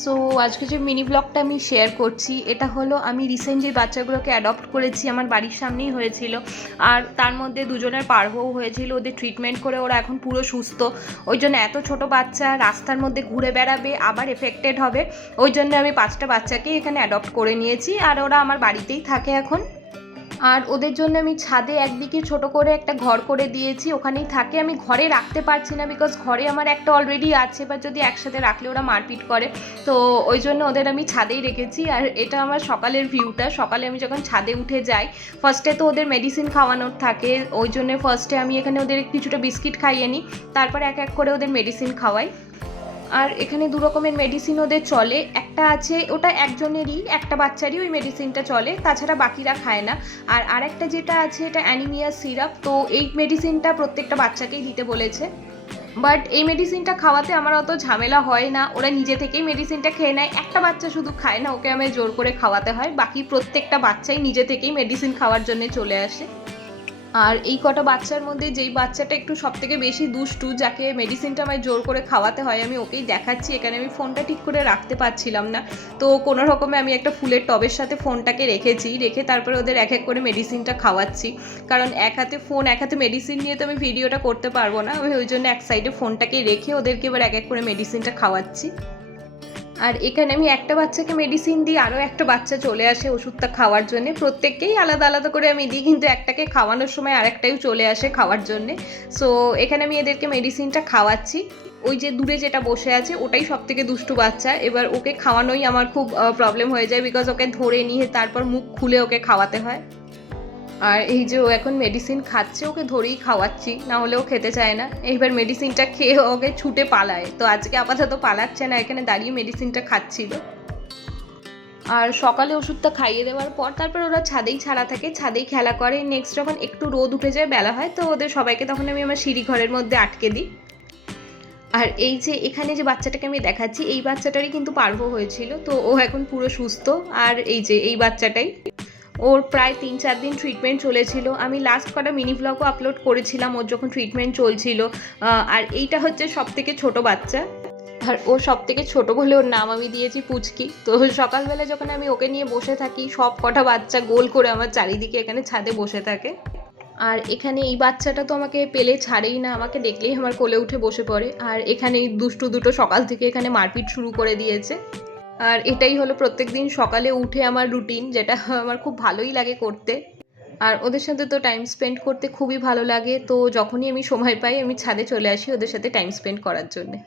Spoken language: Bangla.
সো আজকে যে মিনি ব্লগটা আমি শেয়ার করছি, এটা হলো আমি রিসেন্ট যে বাচ্চাগুলোকে অ্যাডপ্ট করেছি, আমার বাড়ির সামনেই হয়েছিল। আর তার মধ্যে দুজনের পার্বও হয়েছিল, ওদের ট্রিটমেন্ট করে ওরা এখন পুরো সুস্থ। ওই জন্য এত ছোট বাচ্চা, রাস্তার মধ্যে ঘুরে বেড়াবে, আবার এফেক্টেড হবে। ওই জন্য আমি পাঁচটা বাচ্চাকেই এখানে অ্যাডপ্ট করে নিয়েছি, আর ওরা আমার বাড়িতেই থাকে এখন। আর ওদের জন্য আমি ছাদে একদিকে ছোট করে একটা ঘর করে দিয়েছি, ওখানেই থাকে। আমি ঘরে রাখতে পারছি না বিকজ ঘরে আমার একটা অলরেডি আছে বা যদি একসাথে রাখলে ওরা মারপিট করে। তো ওই জন্য ওদের আমি ছাদেই রেখেছি। আর এটা আমার সকালের ভিউটা সকালে আমি যখন ছাদে উঠে যাই ফার্স্টে তো ওদের মেডিসিন খাওয়ানোর থাকে। ওই জন্য ফার্স্টে আমি এখানে ওদের কিছুটা বিস্কিট খাইয়ে নিই। তারপর এক এক করে ওদের মেডিসিন খাওয়াই। আর এখানে দু রকমের মেডিসিন ওদের চলে। একটা আছে, ওটা একজনেরই, একটা বাচ্চারই ওই মেডিসিনটা চলে, তাছাড়া বাকিরা খায় না। আর আরেকটা যেটা আছে, এটা অ্যানিমিয়া সিরাপ তো এই মেডিসিনটা প্রত্যেকটা বাচ্চাকেই দিতে বলেছে। বাট এই মেডিসিনটা খাওয়াতে আমার অত ঝামেলা হয় না। ওরা নিজে থেকেই মেডিসিনটা খেয়ে নেয়। একটা বাচ্চা শুধু খায় না, ওকে আমি জোর করে খাওয়াতে হয়। বাকি প্রত্যেকটা বাচ্চাই নিজে থেকেই মেডিসিন খাওয়ার জন্য চলে আসে। আর এই কটা বাচ্চার মধ্যে যেই বাচ্চাটা একটু সব থেকে বেশি দুষ্টু, যাকে মেডিসিনটা আমায় জোর করে খাওয়াতে হয়, আমি ওকেই দেখাচ্ছি। এখানে আমি ফোনটা ঠিক করে রাখতে পারছিলাম না। তো কোনো রকমে আমি একটা ফুলের টবের সাথে ফোনটাকে রেখেছি, রেখে তারপরে ওদের এক এক করে মেডিসিনটা খাওয়াচ্ছি। কারণ এক হাতে ফোন এক হাতে মেডিসিন নিয়ে তো আমি ভিডিওটা করতে পারব না। ওই জন্য এক সাইডে ফোনটাকে রেখে ওদেরকে এবার এক এক করে মেডিসিনটা খাওয়াচ্ছি। আর এখানে আমি একটা বাচ্চাকে মেডিসিন দিই, আরও একটা বাচ্চা চলে আসে ওষুধটা খাওয়ার জন্য। প্রত্যেককেই আলাদা আলাদা করে আমি দিই, কিন্তু একটাকে খাওয়ানোর সময় আরেকটাও চলে আসে খাওয়ার জন্যে। সো এখানে আমি এদেরকে মেডিসিনটা খাওয়াচ্ছি। ওই যে দূরে যেটা বসে আছে, ওটাই সব থেকে দুষ্টু বাচ্চা। এবার ওকে খাওয়ানোই আমার খুব প্রবলেম হয়ে যায় বিকজ ওকে ধরে নিয়ে তারপর মুখ খুলে ওকে খাওয়াতে হয়। আর এই যে ও এখন মেডিসিন খাচ্ছে, ওকে ধরেই খাওয়াচ্ছি, না হলে ও খেতে চায় না। এইবার মেডিসিনটা খেয়ে ওকে ছুটে পালায়। তো আজকে আপাতত পালাচ্ছে না, এখানে দাঁড়িয়ে মেডিসিনটা খাচ্ছিল। আর সকালে ওষুধটা খাইয়ে দেওয়ার পর তারপর ওরা ছাদেই ছাড়া থাকে, ছাদেই খেলা করে। নেক্সট যখন একটু রোদ উঠে যায়, বেলা হয়, তো ওদের সবাইকে তখন আমি আমার সিঁড়ি ঘরের মধ্যে আটকে দিই। আর এই যে এখানে যে বাচ্চাটাকে আমি দেখাচ্ছি, এই বাচ্চাটারই কিন্তু পার্ভ হয়েছিল, তো ও এখন পুরো সুস্থ। আর এই যে এই বাচ্চাটাই ওর প্রায় তিন চার দিন ট্রিটমেন্ট চলেছিল। আমি লাস্ট কটা মিনি ব্লগও আপলোড করেছিলাম, ওর যখন ট্রিটমেন্ট চলছিল। আর এইটা হচ্ছে সব থেকে ছোটো বাচ্চা। আর ও সব থেকে ছোটো বলে ওর নাম আমি দিয়েছি পুচকি। তো সকালবেলা যখন আমি ওকে নিয়ে বসে থাকি, সব কটা বাচ্চা গোল করে আমার চারিদিকে এখানে ছাদে বসে থাকে। আর এখানে এই বাচ্চাটা তো আমাকে পেলে ছাড়েই না, আমাকে দেখলেই আমার কোলে উঠে বসে পড়ে। আর এখানে দুষ্টু দুটো সকাল থেকে এখানে মারপিট শুরু করে দিয়েছে। আর এটাই হলো প্রত্যেক দিন সকালে উঠে আমার রুটিন যেটা আমার খুব ভালোই লাগে করতে। আর ওদের সাথে তো টাইম স্পেন্ড করতে খুবই ভালো লাগে, তো যখনই আমি সময় পাই, আমি ছাদে চলে আসি ওদের সাথে টাইম স্পেন্ড করার জন্যে।